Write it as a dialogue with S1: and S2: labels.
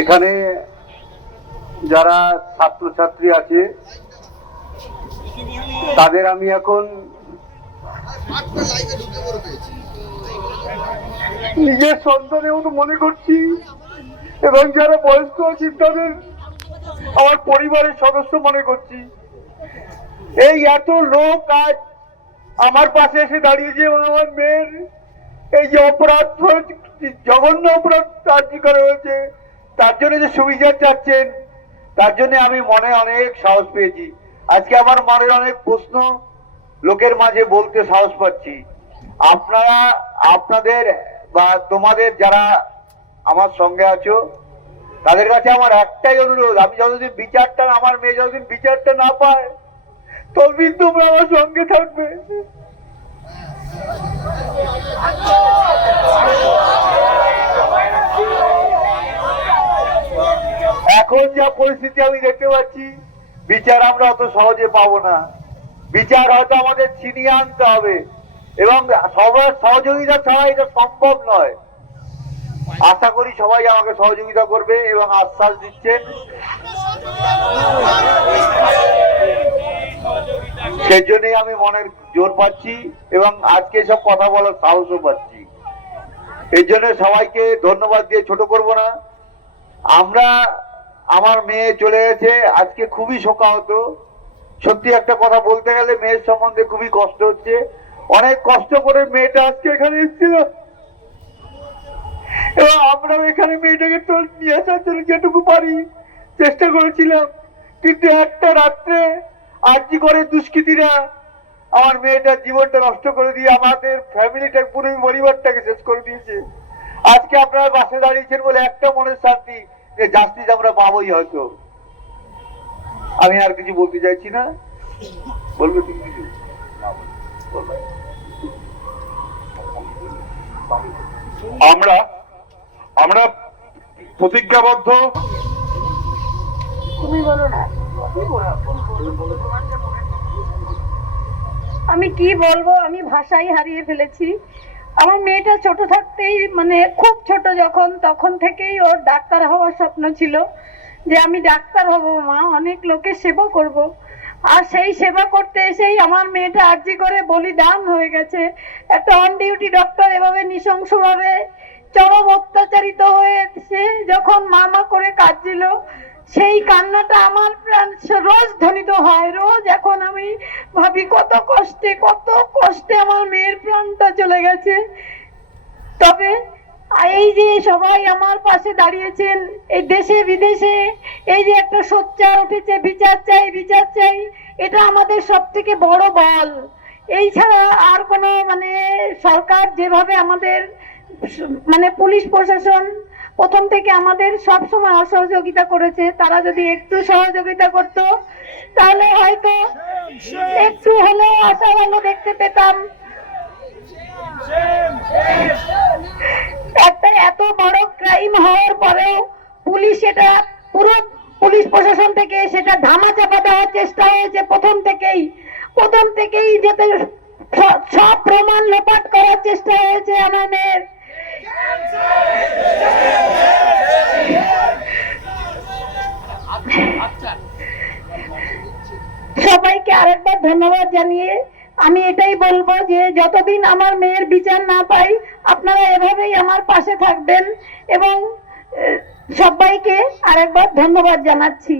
S1: এখানে যারা ছাত্রছাত্রী আছে, তাদের আমি এখন নিজের সন্তানের মতো মনে করছি, এবং যারা বয়স্ক আছে তাদের আমার পরিবারের সদস্য মনে করছি। এই এত লোক আজ আমার পাশে এসে দাঁড়িয়েছে এবং আমার মেয়ের এই যে অপরাধ, জঘন্য অপরাধ কার্যকর করা হয়েছে। তার জন্য যে সুবিচার চাচ্ছেন, তার জন্য আমি মনে অনেক সাহস পেয়েছি। আজকে আমার মনের অনেক প্রশ্ন লোকের মাঝে বলতে সাহস পাচ্ছি। আপনারা, আপনাদের বা তোমাদের যারা আমার সঙ্গে আছো, তাদের কাছে আমার একটাই অনুরোধ, আমি যতদিন বিচারটা, আমার মেয়ে যতদিন বিচারটা না পায়, ততদিন তোমরা আমার সঙ্গে থাকবে। এখন যা পরিস্থিতি আমি দেখতে পাচ্ছি, বিচার আমরা অত সহজে পাবো না। বিচার হয়তো আমাদের ছিনিয়ে আনতে হবে এবং সবার সহযোগিতা ছাড়া এটা সম্ভব নয়। আশা করি সবাই আমাকে সহযোগিতা করবে এবং আশ্বাস দিচ্ছেন। সেই জন্যই আমি মনের জোর পাচ্ছি এবং আজকে সব কথা বলার সাহসও পাচ্ছি। এর জন্য সবাইকে ধন্যবাদ দিয়ে ছোট করব না। আমরা আমার মেয়ে চলে গেছে, আজকে খুবই শোকাহত। সত্যি একটা কথা বলতে গেলে মেয়ের সম্বন্ধে খুবই কষ্ট হচ্ছে। অনেক কষ্ট করে মেয়েটা আজকে এখানে এসেছিল। এবং আমরাও এখানে মেয়েটাকে তো নিয়ে আসার জন্য যেটুকু পারি চেষ্টা করেছিলাম। কিন্তু একটা রাত্রে আর্জি করে দুষ্কৃতীরা আমার মেয়েটার জীবনটা নষ্ট করে দিয়ে আমাদের ফ্যামিলিটা পুরো পরিবারটাকে শেষ করে দিয়েছে। আজকে আপনারা বাসে দাঁড়িয়েছেন বলে একটা মনের শান্তি যে আমরা পাবোই হয়তো। আমি আর কিছু বলতে চাইছি না। বলবে তুমি কিছু?
S2: আমরা আমরা প্রতিজ্ঞাবদ্ধ।
S3: তুমি বলো না। আমি কি বলব? আমি ভাষাই হারিয়ে ফেলেছি। আমার মেয়েটা ছোট থাকতেই মানে খুব ছোট যখন, তখন থেকেই ওর ডাক্তার হওয়ার স্বপ্ন ছিল যে আমি ডাক্তার হব, মা, অনেক লোকের সেবা করব। আর সেই সেবা করতে এসেই আমার মেয়েটা আর্জি করে বলিদান হয়ে গেছে একটা অন ডিউটি ডক্টর এভাবে নৃশংসভাবে চরম অত্যাচারিত হয়ে সে যখন মামা করে কাঁদছিল সেই কান্নাটা আমার প্রাণ রোজ ধ্বনিত হয়, রোজ। এখন আমি ভাবি, কত কষ্টে কত কষ্টে আমার মেয়ের প্রাণটা চলে গেছে। তবে এই যে সবাই আমার পাশে দাঁড়িয়েছেন, এই দেশে, বিদেশে, এই যে একটা সোচ্চার উঠেছে, বিচার চাই বিচার চাই, এটা আমাদের সব থেকে বড় বল। এই ছাড়া আর কোনো মানে সরকার যেভাবে আমাদের মানে পুলিশ প্রশাসন প্রথম থেকে আমাদের সব সময় অসহযোগিতা করেছে। তারা যদি একটু সহযোগিতা করত, তাহলে হয়তো একটু হলেও আশা ভালো দেখতে পেতাম। একটা এত বড় ক্রাইম হওয়ার পরেও পুলিশ এটা পুরো পুলিশ প্রশাসন থেকে সেটা ধামা চাপা দেওয়ার চেষ্টা হয়েছে প্রথম থেকেই। প্রথম থেকেই যাতে সব প্রমাণ লোপাট করার চেষ্টা হয়েছে আমার মেয়ের। ধন্যবাদ জানিয়ে আমি এটাই বলব যে যতদিন আমার মেয়ের বিচার না পাই, আপনারা এভাবেই আমার পাশে থাকবেন এবং সবাইকে আরেকবার ধন্যবাদ জানাচ্ছি।